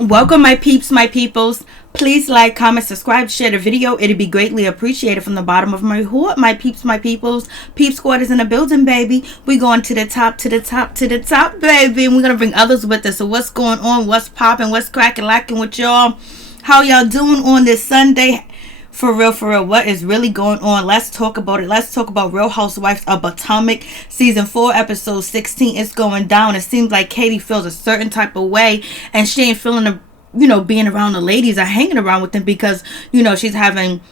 Welcome, my peeps, my peoples. Please like, comment, subscribe, share the video. It'd be greatly appreciated from the bottom of my heart, my peeps, my peoples. Peep squad is in the building, baby. We going to the top, to the top, to the top, baby. And we're going to bring others with us. So what's going on? What's popping? What's cracking, lacking with y'all? How y'all doing on this Sunday? For real, what is really going on? Let's talk about it. Let's talk about Real Housewives of Potomac. Season 4, episode 16 is going down. It seems like Katie feels a certain type of way, and she ain't feeling being around the ladies or hanging around with them because, she's having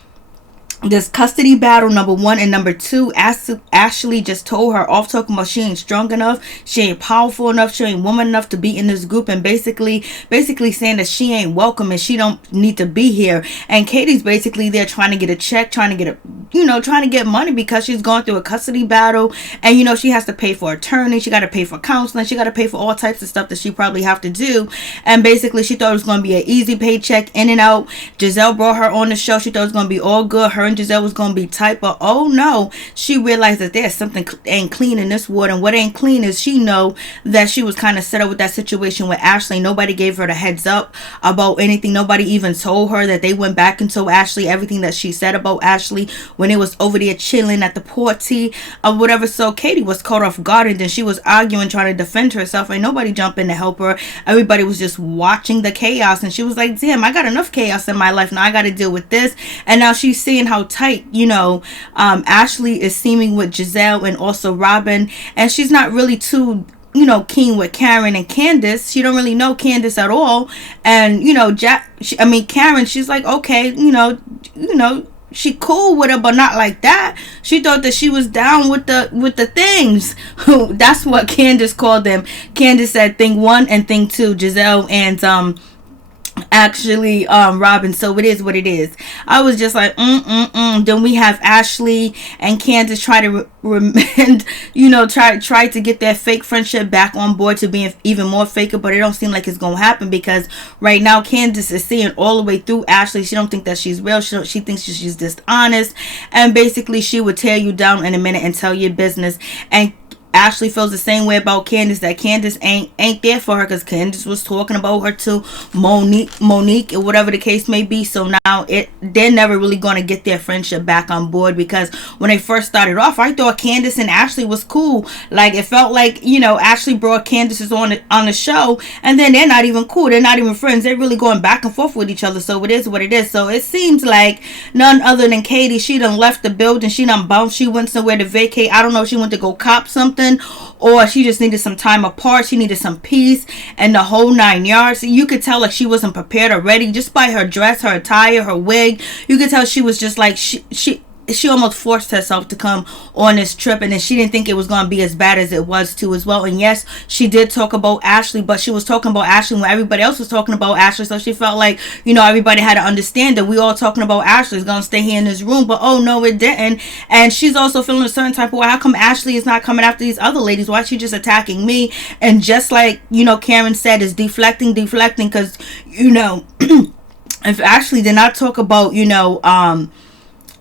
this custody battle, number one, and number two, Ashley just told her off, talking about she ain't strong enough, she ain't powerful enough, she ain't woman enough to be in this group, and basically saying that she ain't welcome and she don't need to be here. And Katie's basically there trying to get a check, trying to get money because she's going through a custody battle, and she has to pay for attorney, she got to pay for counseling, she got to pay for all types of stuff that she probably have to do. And basically she thought it was going to be an easy paycheck, in and out. Gizelle brought her on the show, she thought it was going to be all good, her and Gizelle was going to be tight, but oh no, she realized that there's something ain't clean in this water, and what ain't clean is she know that she was kind of set up with that situation with Ashley. Nobody gave her the heads up about anything. Nobody even told her that they went back and told Ashley everything that she said about Ashley when it was over there chilling at the party or whatever. So Katie was caught off guard, and then she was arguing, trying to defend herself, and nobody jumped in to help her. Everybody was just watching the chaos, and she was like, damn, I got enough chaos in my life, now I got to deal with this. And now she's seeing how tight Ashley is seeming with Gizelle and also Robin, and she's not really too keen with Karen and Candace. She don't really know Candace at all, and Karen, she's like, okay, she cool with her, but not like that. She thought that she was down with the things. That's what Candace called them. Candace said thing 1 and thing 2, Gizelle and Robin. So it is what it is. I was just like Then we have Ashley and Candace try to try to get their fake friendship back on board to being even more faker, but it don't seem like it's gonna happen because right now Candace is seeing all the way through Ashley. She don't think that she's real. She thinks she's dishonest, and basically she would tear you down in a minute and tell your business. And Ashley feels the same way about Candace, that Candace ain't there for her because Candace was talking about her to Monique or whatever the case may be. So now they're never really going to get their friendship back on board, because when they first started off, I thought Candace and Ashley was cool. Like, it felt like, Ashley brought Candace on the show, and then they're not even cool. They're not even friends. They're really going back and forth with each other. So it is what it is. So it seems like none other than Katie, she done left the building. She done bounced. She went somewhere to vacate. I don't know if she went to go cop something, or she just needed some time apart. She needed some peace and the whole 9 yards. You could tell like she wasn't prepared already, just by her dress, her attire, her wig. You could tell she was just like she almost forced herself to come on this trip, and then she didn't think it was going to be as bad as it was too as well. And yes, she did talk about Ashley, but she was talking about Ashley when everybody else was talking about Ashley, so she felt like everybody had to understand that we all talking about Ashley is going to stay here in this room, but oh no, it didn't. And she's also feeling a certain type of way. How come Ashley is not coming after these other ladies? Why is she just attacking me? And just like Karen said, is deflecting because if Ashley did not talk about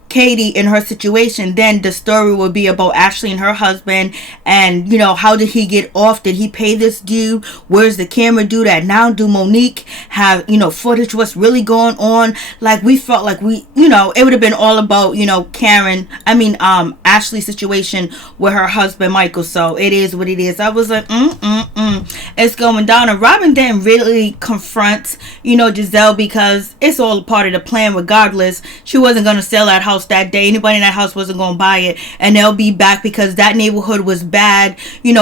Katie in her situation, then the story will be about Ashley and her husband, and how did he get off? Did he pay this dude? Where's the camera dude at now? Do Monique have footage? What's really going on? Like, we felt like it would have been all about Ashley's situation with her husband Michael. So it is what it is. I was like it's going down. And Robin didn't really confront Gizelle, because it's all part of the plan. Regardless, she wasn't going to sell that house that day. Anybody in that house wasn't going to buy it, and they'll be back because that neighborhood was bad.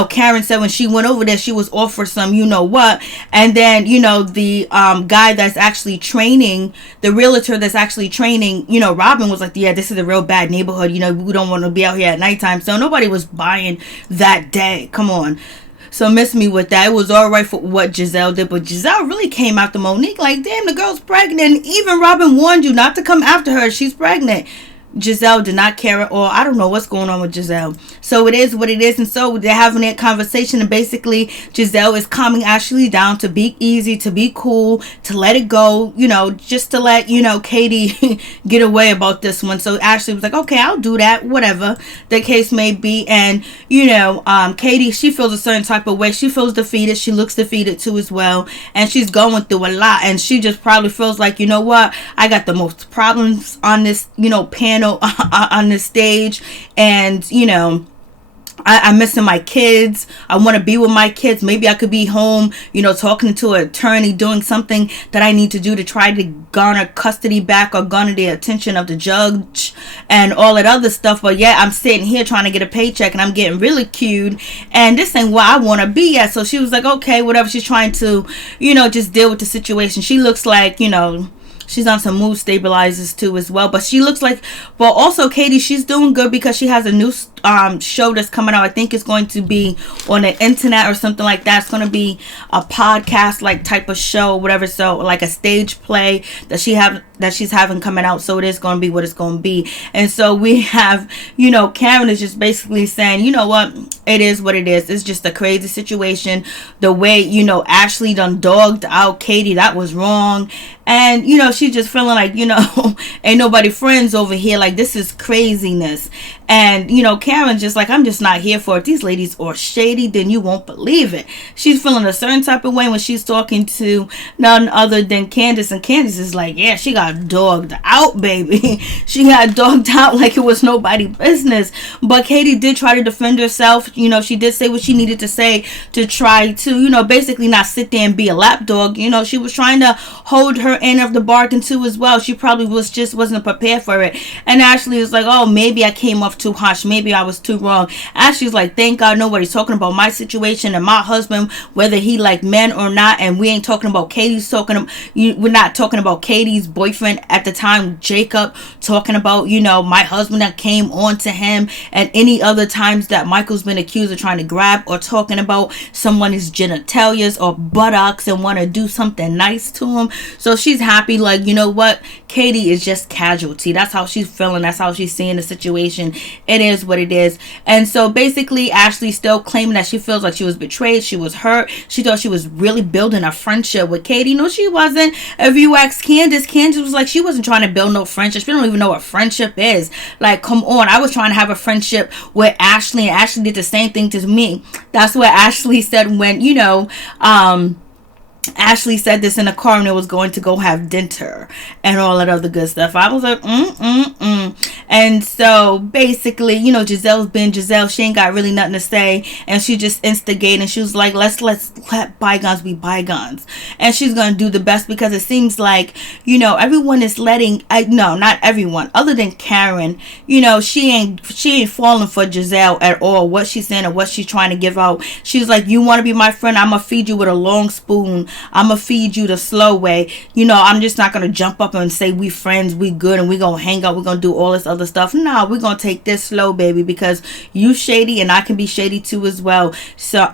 Karen said when she went over there, she was offered some what, and then the guy that's actually training, the realtor that's actually training Robin, was like, yeah, this is a real bad neighborhood, we don't want to be out here at nighttime. So nobody was buying that day. Come on. So miss me with that. It was all right for what Gizelle did, but Gizelle really came after Monique like, damn, the girl's pregnant. And even Robin warned you not to come after her. She's pregnant. Gizelle did not care at all. I don't know what's going on with Gizelle. So it is what it is. And so they're having that conversation. And basically, Gizelle is calming Ashley down to be easy, to be cool, to let it go, just to let, Katie get away about this one. So Ashley was like, okay, I'll do that, whatever the case may be. And, Katie, she feels a certain type of way. She feels defeated. She looks defeated too as well. And she's going through a lot. And she just probably feels like, you know what? I got the most problems on this, panel on the stage, and I'm missing my kids. I want to be with my kids. Maybe I could be home, talking to an attorney, doing something that I need to do to try to garner custody back or garner the attention of the judge and all that other stuff. But yeah, I'm sitting here trying to get a paycheck and I'm getting ridiculed, and this ain't where I want to be at. So she was like, okay, whatever. She's trying to, just deal with the situation. She looks like, she's on some mood stabilizers too as well. But she looks like, but also Katie, she's doing good because she has a new show that's coming out. I think it's going to be on the internet or something like that. It's going to be a podcast like type of show, whatever. So like a stage play that she's having coming out. So it is going to be what it's going to be. And so we have, Karen is just basically saying, you know what, it is what it is. It's just a crazy situation. The way, Ashley done dogged out Katie, that was wrong. And, she's just feeling like, ain't nobody friends over here. Like, this is craziness. And, Karen's just like, I'm just not here for it. These ladies are shady, then you won't believe it. She's feeling a certain type of way when she's talking to none other than Candace. And Candace is like, yeah, she got dogged out, baby. She got dogged out like it was nobody's business. But Katie did try to defend herself. She did say what she needed to say to try to, basically not sit there and be a lapdog. She was trying to hold her end of the bargain too as well. She probably wasn't prepared for it. And Ashley was like, oh, maybe I came off too harsh. Maybe I was too wrong. Ashley's like, thank God nobody's talking about my situation and my husband, whether he like men or not. And we ain't talking about we're not talking about Katie's boyfriend at the time, Jacob, talking about, my husband that came on to him, and any other times that Michael's been accused of trying to grab or talking about someone's genitalias or buttocks and want to do something nice to him. So she's happy, like, you know what, Katie is just casualty. That's how she's feeling. That's how she's seeing the situation. It is what it is. And so basically Ashley's still claiming that she feels like she was betrayed. She was hurt. She thought she was really building a friendship with Katie. No, she wasn't. If you ask Candace was like, she wasn't trying to build no friendship. She don't even know what friendship is. Like, come on. I was trying to have a friendship with Ashley, and Ashley did the same thing to me. That's what Ashley said when, Ashley said this in the car and it was going to go have dinner and all that other good stuff. I was like, And so basically, Gizelle's been Gizelle. She ain't got really nothing to say, and she just instigating. She was like, let's let bygones be bygones, and she's gonna do the best, because it seems like, everyone is not everyone, other than Karen. She ain't falling for Gizelle at all. What she's saying and what she's trying to give out. She's like, you want to be my friend? I'm gonna feed you with a long spoon. I'm gonna feed you the slow way. I'm just not gonna jump up and say we friends, we good, and we gonna hang out, we're gonna do all this other stuff. No, we're gonna take this slow, baby, because you shady and I can be shady too as well. So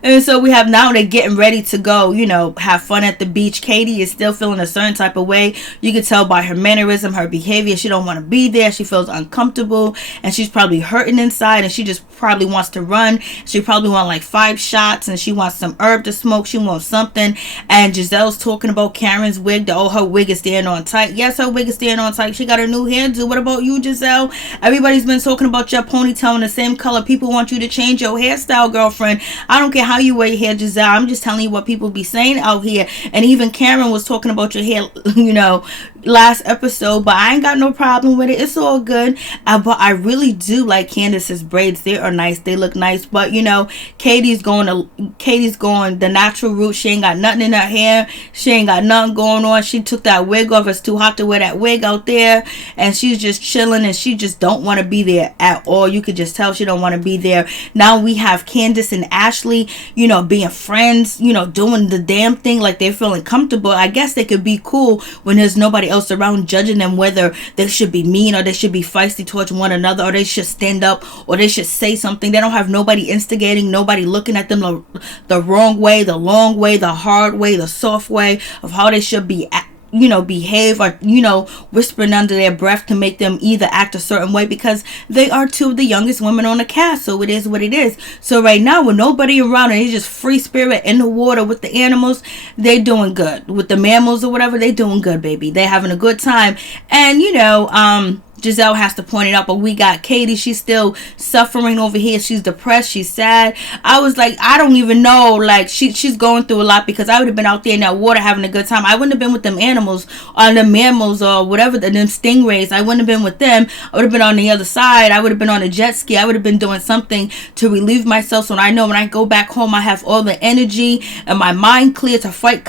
And so we have now they're getting ready to go, have fun at the beach. Katie is still feeling a certain type of way. You can tell by her mannerism, her behavior. She don't want to be there. She feels uncomfortable, and she's probably hurting inside, and she just probably wants to run. She probably wants like 5 shots, and she wants some herb to smoke. She wants something. And Gizelle's talking about Karen's wig. Her wig is staying on tight. Yes, her wig is staying on tight. She got a new hairdo. What about you, Gizelle? Everybody's been talking about your ponytail in the same color. People want you to change your hairstyle, girlfriend. I don't care how you wear your hair, Gizelle. I'm just telling you what people be saying out here. And even Karen was talking about your hair, last episode, but I ain't got no problem with it. It's all good. But I really do like Candace's braids. They are nice. They look nice. But Katie's going the natural route. She ain't got nothing in her hair. She ain't got nothing going on. She took that wig off. It's too hot to wear that wig out there, and she's just chilling, and she just don't want to be there at all. You could just tell she don't want to be there. Now we have Candace and Ashley, being friends, doing the damn thing, like they're feeling comfortable. I guess they could be cool when there's nobody else around judging them, whether they should be mean or they should be feisty towards one another, or they should stand up, or they should say something. They don't have nobody instigating, nobody looking at them the wrong way, the long way, the hard way, the soft way of how they should be behave, or whispering under their breath to make them either act a certain way, because they are two of the youngest women on the cast. So it is what it is. So right now, with nobody around and it's just free spirit in the water with the animals, they doing good. With the mammals or whatever, they doing good, baby. They having a good time. And Gizelle has to point it out, but we got Katie. She's still suffering over here. She's depressed. She's sad. I was like, I don't even know. Like, she's going through a lot, because I would have been out there in that water having a good time. I wouldn't have been with them animals or the mammals or whatever, them stingrays. I wouldn't have been with them. I would have been on the other side. I would have been on a jet ski. I would have been doing something to relieve myself, so I know when I go back home, I have all the energy and my mind clear to fight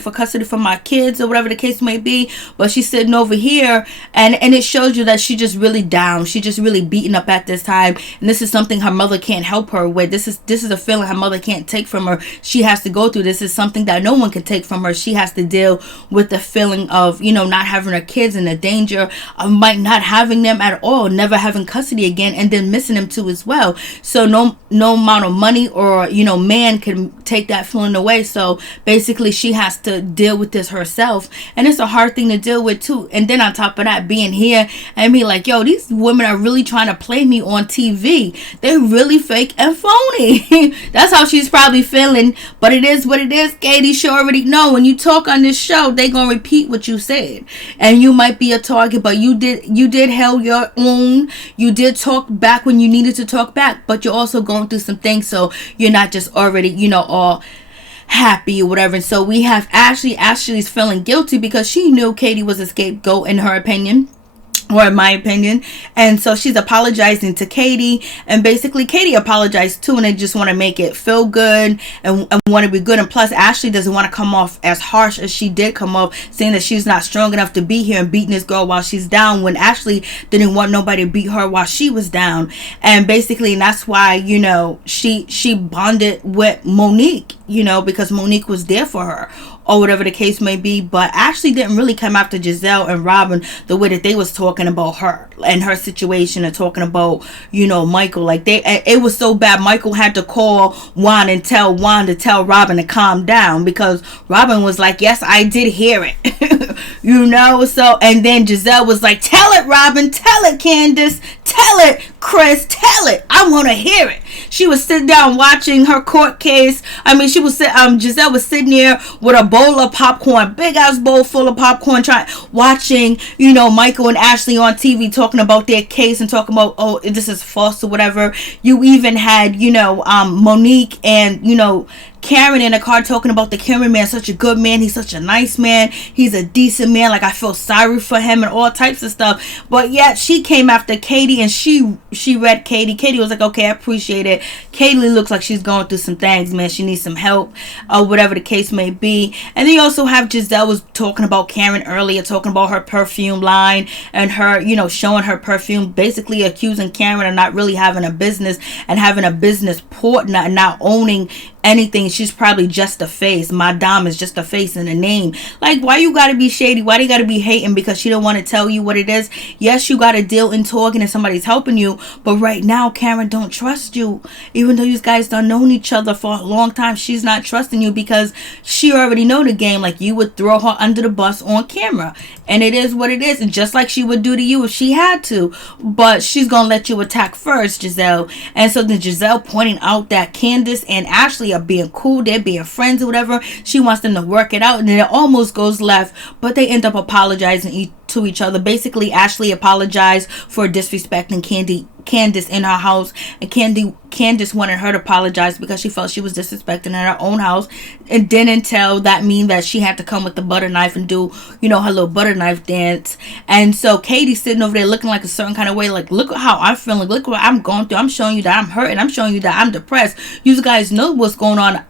for custody for my kids or whatever the case may be. But she's sitting over here, and it shows you that she just really down. She just really beaten up at this time, and this is something her mother can't help her with. This is a feeling her mother can't take from her. She has to go through. This is something that no one can take from her. She has to deal with the feeling of not having her kids, and the danger of might not having them at all, never having custody again, and then missing them too as well. So no amount of money or man can take that feeling away. So basically she has to deal with this herself, and it's a hard thing to deal with too. And then on top of that, being here and be like, yo, these women are really trying to play me on TV. They're really fake and phony. That's how she's probably feeling. But it is what it is, Katie. She already know when you talk on this show, they gonna repeat what you said, and you might be a target, but you did held your own. You did talk back when you needed to talk back, but you're also going through some things, so you're not just already all happy or whatever. And so we have Ashley's feeling guilty because she knew Katie was a scapegoat in her opinion, or in my opinion. And so she's apologizing to Katie, and basically Katie apologized too, and they just want to make it feel good and want to be good. And plus Ashley doesn't want to come off as harsh as she did come off, saying that she's not strong enough to be here and beating this girl while she's down, when Ashley didn't want nobody to beat her while she was down. And basically, and that's why she bonded with Monique, because Monique was there for her or whatever the case may be. But Ashley didn't really come after Gizelle and Robin the way that they was talking about her and her situation, and talking about Michael. Like, it was so bad, Michael had to call Juan and tell Juan to tell Robin to calm down, because Robin was like, yes, I did hear it. So, and then Gizelle was like, tell it, Robin, tell it, Candace, tell it, Chris, tell it, I want to hear it. She was sitting down watching her court case. I mean, Gizelle was sitting there with a bowl of popcorn, big ass bowl full of popcorn, watching Michael and Ashley on TV talking about their case and talking about, oh, this is false or whatever. You even had Monique and Karen in the car talking about the cameraman, such a good man, he's such a nice man, he's a decent man, like I feel sorry for him and all types of stuff. But yet she came after Katie, and she read Katie was like, okay, I appreciate it. Katie looks like she's going through some things, man, she needs some help or whatever the case may be. And then you also have Gizelle was talking about Karen earlier, talking about her perfume line and her showing her perfume, basically accusing Karen of not really having a business and having a business partner and not owning anything. She's probably just a face. Madame is just a face and a name. Like, why you gotta be shady? Why do you gotta be hating because she don't want to tell you what it is? Yes, you gotta deal in talking and somebody's helping you, but right now Karen don't trust you. Even though you guys done known each other for a long time, she's not trusting you because she already know the game. Like, you would throw her under the bus on camera, and it is what it is, and just like she would do to you if she had to. But she's gonna let you attack first, Gizelle. And so then Gizelle pointing out that Candace and Ashley are being cool, they're being friends or whatever. She wants them to work it out, and then it almost goes left, but they end up apologizing to each other. Basically, Ashley apologized for disrespecting Candace in her house, and Candace wanted her to apologize because she felt she was disrespecting in her own house. It didn't tell that mean that she had to come with the butter knife and do her little butter knife dance. And so Katie's sitting over there looking like a certain kind of way, like, look how I'm feeling, look what I'm going through, I'm showing you that I'm hurting, I'm showing you that I'm depressed. You guys know what's going on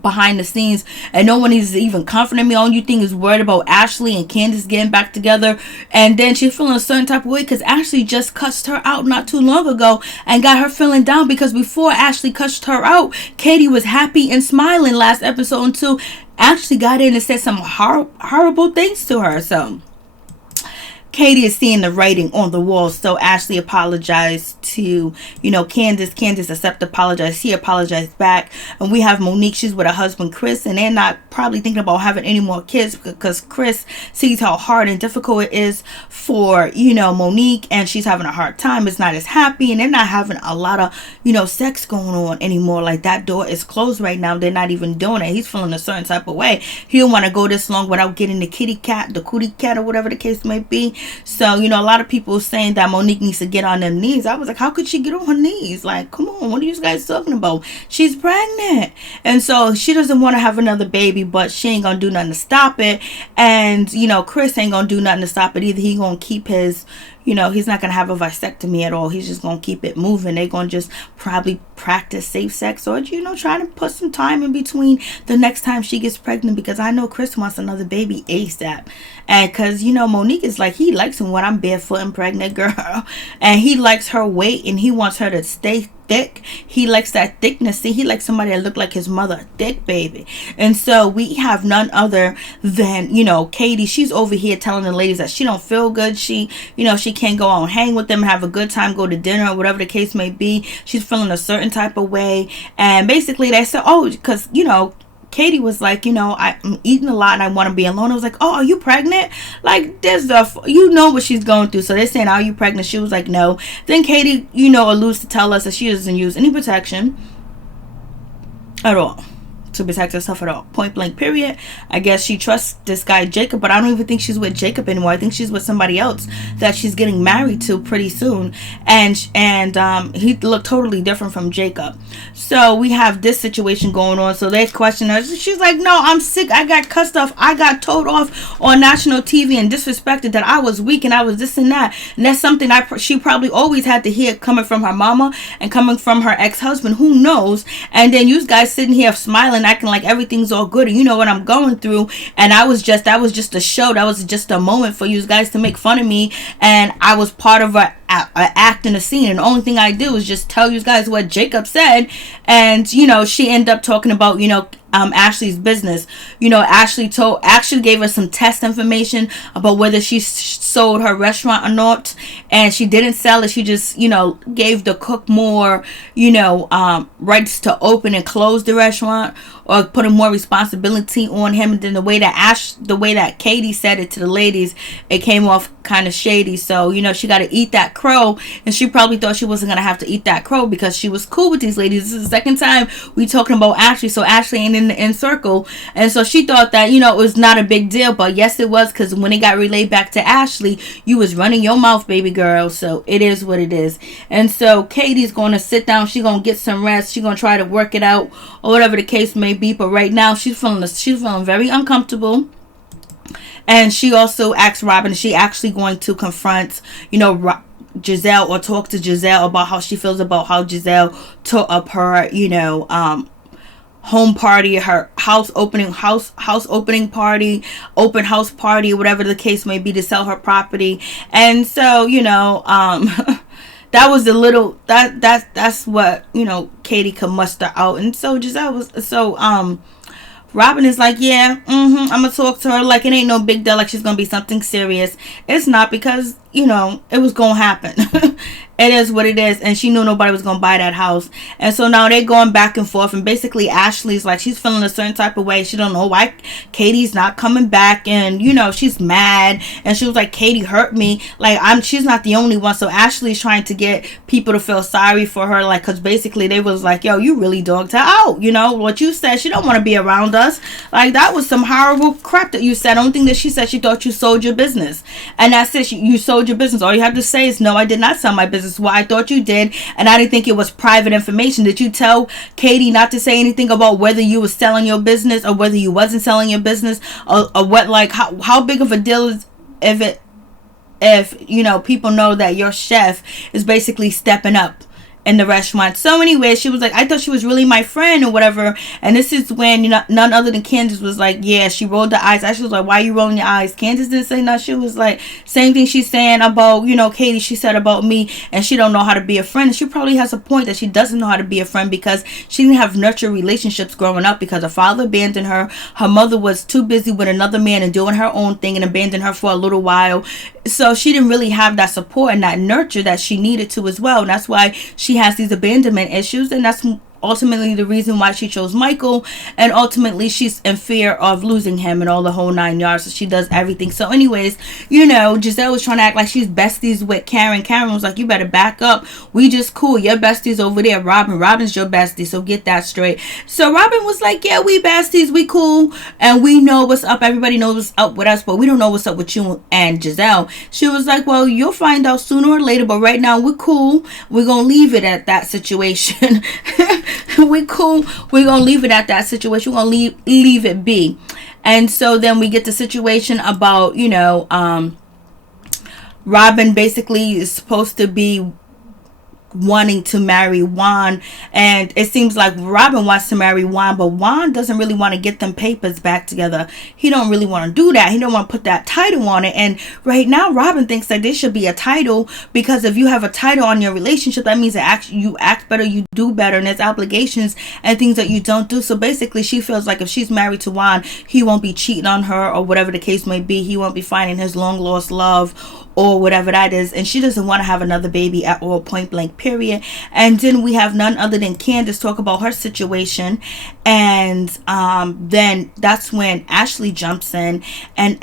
behind the scenes, and no one is even comforting me. All you think is worried about Ashley and Candace getting back together. And then she's feeling a certain type of way because Ashley just cussed her out not too long ago and got her feeling down, because before Ashley cussed her out, Katie was happy and smiling last episode until Ashley got in and said some horrible things to her. So Katie is seeing the writing on the wall. So Ashley apologized to, Candace. Candace accepted apologize. He apologized back. And we have Monique. She's with her husband, Chris. And they're not probably thinking about having any more kids because Chris sees how hard and difficult it is for, Monique. And she's having a hard time. It's not as happy. And they're not having a lot of, sex going on anymore. Like, that door is closed right now. They're not even doing it. He's feeling a certain type of way. He don't want to go this long without getting the cootie cat, or whatever the case may be. So, a lot of people saying that Monique needs to get on her knees. I was like, how could she get on her knees? Like, come on, what are you guys talking about? She's pregnant. And so she doesn't want to have another baby, but she ain't gonna do nothing to stop it. And, Chris ain't gonna do nothing to stop it either. He gonna keep his, he's not going to have a vasectomy at all. He's just going to keep it moving. They're going to just probably practice safe sex or, try to put some time in between the next time she gets pregnant, because I know Chris wants another baby ASAP. And because, Monique is like, he likes him when I'm barefoot and pregnant, girl. And he likes her weight and he wants her to stay thick. He likes that thickness. See, he likes somebody that look like his mother, thick baby. And so we have none other than, Katie. She's over here telling the ladies that she don't feel good. She, she can't go out and hang with them, have a good time, go to dinner, or whatever the case may be. She's feeling a certain type of way. And basically they said, oh, because, Katie was like, I'm eating a lot and I want to be alone. I was like, oh, are you pregnant? Like, there's what she's going through. So they're saying, are you pregnant? She was like, no. Then Katie, alludes to tell us that she doesn't use any protection at all to protect herself at all. Point blank, period. I guess she trusts this guy Jacob, but I don't even think she's with Jacob anymore. I think she's with somebody else that she's getting married to pretty soon. And he looked totally different from Jacob. So we have this situation going on. So they question her. She's like, no, I'm sick. I got cussed off. I got told off on national TV and disrespected that I was weak and I was this and that. And that's something she probably always had to hear coming from her mama and coming from her ex-husband. Who knows? And then you guys sitting here smiling, acting like everything's all good, and you know what I'm going through. And that was just a show. That was just a moment for you guys to make fun of me, and I was part of a act in a scene, and the only thing I do is just tell you guys what Jacob said. And she ended up talking about Ashley's business. Ashley gave us some test information about whether she sold her restaurant or not, and she didn't sell it. She just gave the cook more rights to open and close the restaurant, or putting more responsibility on him. And then the way that Katie said it to the ladies, it came off kind of shady. So she got to eat that crow, and she probably thought she wasn't gonna have to eat that crow because she was cool with these ladies. This is the second time we talking about Ashley, so Ashley ain't in the inner circle, and so she thought that it was not a big deal. But yes, it was, because when it got relayed back to Ashley, you was running your mouth, baby girl. So it is what it is. And so Katie's gonna sit down. She's gonna get some rest. She's gonna try to work it out, or whatever the case may be. But right now she's feeling very uncomfortable. And she also asked Robin, is she actually going to confront Gizelle, or talk to Gizelle about how she feels about how Gizelle tore up her home party, her house opening party, open house party, whatever the case may be, to sell her property. And so that was the little that's what Katie could muster out. And so Gizelle was Robin is like, yeah, I'm gonna talk to her like it ain't no big deal, like she's gonna be something serious. It's not, because it was gonna happen. It is what it is. And she knew nobody was going to buy that house. And so now they're going back and forth. And basically Ashley's like, she's feeling a certain type of way. She don't know why Katie's not coming back. And, she's mad. And she was like, Katie hurt me. Like, she's not the only one. So Ashley's trying to get people to feel sorry for her. Like, because basically they was like, yo, you really dogged her out. What you said, she don't want to be around us. Like, that was some horrible crap that you said. The only thing that she said, she thought you sold your business. And that's it. You sold your business. All you have to say is, no, I did not sell my business. Well, I thought you did, and I didn't think it was private information. Did you tell Katie not to say anything about whether you were selling your business or whether you wasn't selling your business, or what, like, how big of a deal is if people know that your chef is basically stepping up in the restaurant. So anyway, she was like, I thought she was really my friend or whatever. And this is when, you know, none other than Candace was like, yeah, she rolled the eyes. She was like, why are you rolling your eyes? Candace didn't say nothing. She was like, same thing she's saying about, you know, Katie, she said about me, and she don't know how to be a friend. And she probably has a point that she doesn't know how to be a friend because she didn't have nurture relationships growing up because her father abandoned her. Her mother was too busy with another man and doing her own thing and abandoned her for a little while. So she didn't really have that support and that nurture that she needed to as well. And that's why she has these abandonment issues, and that's ultimately the reason why she chose Michael, and ultimately she's in fear of losing him and all the whole 9 yards, so she does everything. So anyways, you know, Gizelle was trying to act like she's besties with Karen. Karen was like, you better back up, we just cool, your bestie's over there, Robin's your bestie, so get that straight. So Robin was like, yeah, we besties, we cool, and we know what's up, everybody knows what's up with us, but we don't know what's up with you and Gizelle. She was like, well, you'll find out sooner or later, but right now we're cool, we're gonna leave it at that situation. We cool, we're gonna leave it at that situation, we're gonna leave it be. And so then we get the situation about, you know, Robin basically is supposed to be wanting to marry Juan, and it seems like Robin wants to marry Juan, but Juan doesn't really want to get them papers back together. He don't really want to do that. He don't want to put that title on it. And right now Robin thinks that there should be a title, because if you have a title on your relationship, that means that you act better, you do better, and there's obligations and things that you don't do. So basically she feels like if she's married to Juan, he won't be cheating on her, or whatever the case may be. He won't be finding his long lost love or whatever that is, and she doesn't want to have another baby at all, point blank, period. And then we have none other than Candace talk about her situation, and then that's when Ashley jumps in, and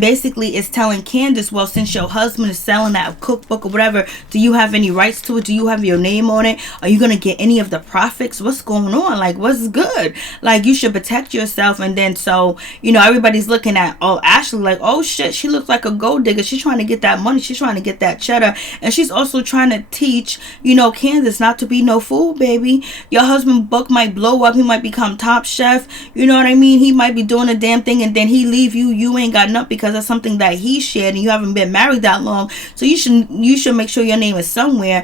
basically is telling Candace, well, since your husband is selling that cookbook or whatever, do you have any rights to it? Do you have your name on it? Are you gonna get any of the profits? What's going on? Like, what's good? Like, you should protect yourself. And then, so, you know, everybody's looking at, oh, Ashley, like, oh shit, she looks like a gold digger. She's trying to get that money, she's trying to get that cheddar, and she's also trying to teach, you know, Candace not to be no fool, baby. Your husband book might blow up, he might become top chef, you know what I mean, he might be doing a damn thing, and then he leave you ain't got nothing because of something that he shared, and you haven't been married that long, so you should make sure your name is somewhere.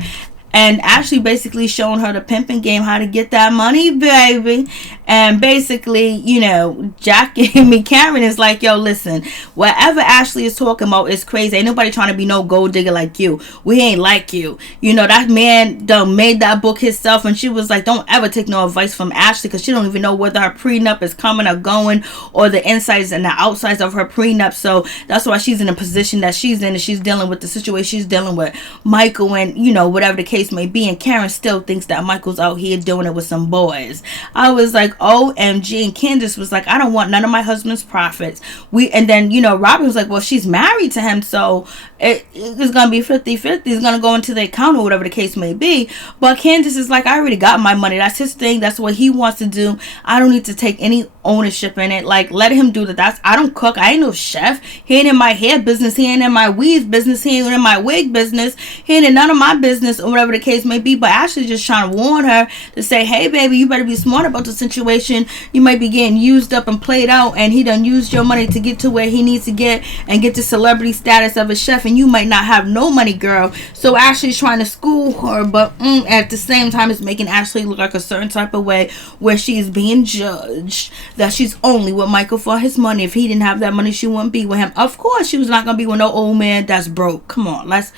And Ashley basically showing her the pimping game, how to get that money, baby. And basically, you know, Karen is like, yo, listen, whatever Ashley is talking about is crazy. Ain't nobody trying to be no gold digger like you. We ain't like you. You know, that man done made that book himself. And she was like, don't ever take no advice from Ashley, because she don't even know whether her prenup is coming or going, or the insides and the outsides of her prenup. So that's why she's in a position that she's in, and she's dealing with the situation she's dealing with Michael, and, you know, whatever the case may be. And Karen still thinks that Michael's out here doing it with some boys. I was like, OMG. And Candace was like, I don't want none of my husband's profits. And then, you know, Robin was like, well, she's married to him, so it's gonna be 50-50. It's gonna go into the account or whatever the case may be. But Candace is like, I already got my money. That's his thing. That's what he wants to do. I don't need to take any ownership in it. Like, let him do that. I don't cook. I ain't no chef. He ain't in my hair business. He ain't in my weave business. He ain't in my wig business. He ain't in none of my business, or whatever the case may be. But Ashley just trying to warn her to say, hey, baby, you better be smart about the situation. You might be getting used up and played out, and he done used your money to get to where he needs to get and get the celebrity status of a chef, and you might not have no money, girl. So Ashley's trying to school her, but at the same time, it's making Ashley look like a certain type of way, where she is being judged that she's only with Michael for his money. If he didn't have that money, she wouldn't be with him. Of course, she was not gonna be with no old man that's broke. Come on, let's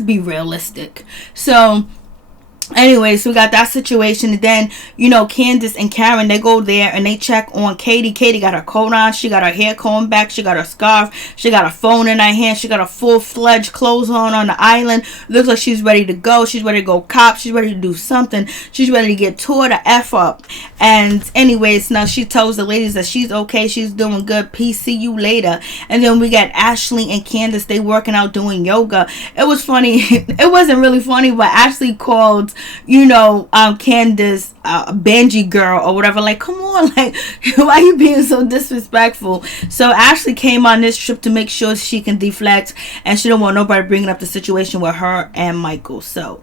be realistic. So anyway, so we got that situation. And then, you know, Candace and Karen, they go there and they check on Katie. Katie got her coat on, she got her hair combed back, she got her scarf, she got her phone in her hand, she got her full-fledged clothes on the island. Looks like she's ready to go. She's ready to go cop. She's ready to do something. She's ready to get tore the F up. And anyways, now she tells the ladies that she's okay, she's doing good, peace, see you later. And then we got Ashley and Candace, they working out doing yoga. It was funny. It wasn't really funny, but Ashley called, you know, Candace Benji girl or whatever. Like, come on, like, why are you being so disrespectful? So Ashley came on this trip to make sure she can deflect, and she don't want nobody bringing up the situation with her and Michael. So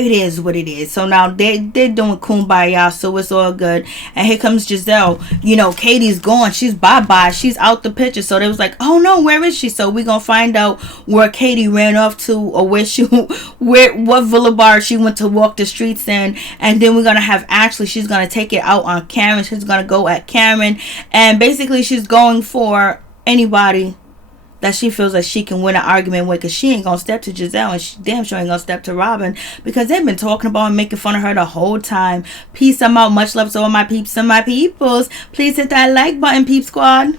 it is what it is. So now they're doing kumbaya, so it's all good. And here comes Gizelle. You know, Katie's gone. She's bye-bye. She's out the picture. So they was like, oh no, where is she? So we gonna find out where Katie ran off to, or what boulevard she went to walk the streets in. And then we're gonna have Ashley. She's gonna take it out on Karen. She's gonna go at Karen. And basically she's going for anybody that she feels like she can win an argument with, because she ain't gonna step to Gizelle, and she damn sure ain't gonna step to Robin, because they've been talking about and making fun of her the whole time. Peace, I'm out. Much love to all my peeps and my peoples. Please hit that like button, Peep Squad.